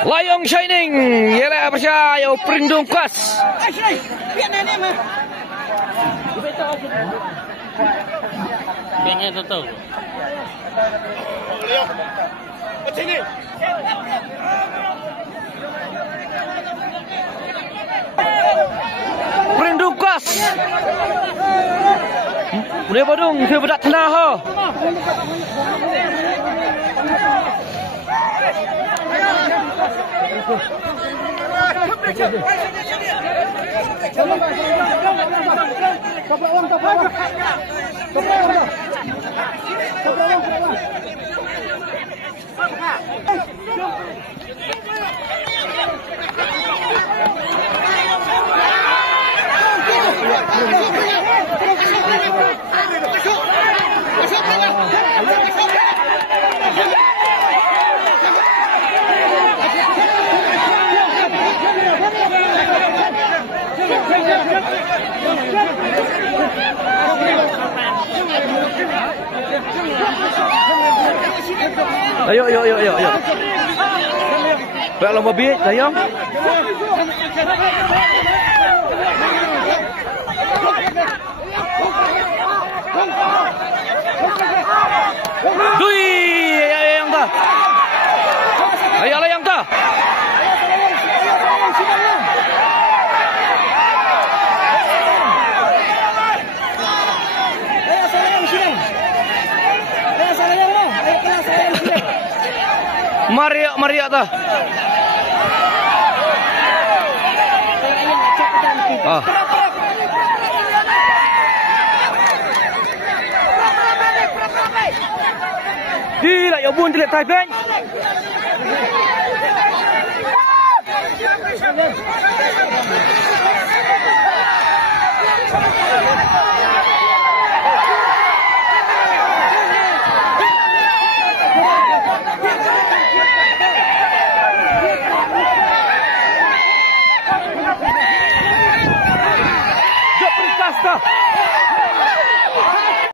Layong Shining, ialah percaya perindung kuas. Pengen tu tu. Perindung kuas. Boleh badung, dia bedak tenah ha. Ayo. Baik lomba biik, sayang. Dui, yang ta. Ayolah yang ta. Maria ta. Ah. Đi lại ở buôn thì lại tài bên. Jump in faster.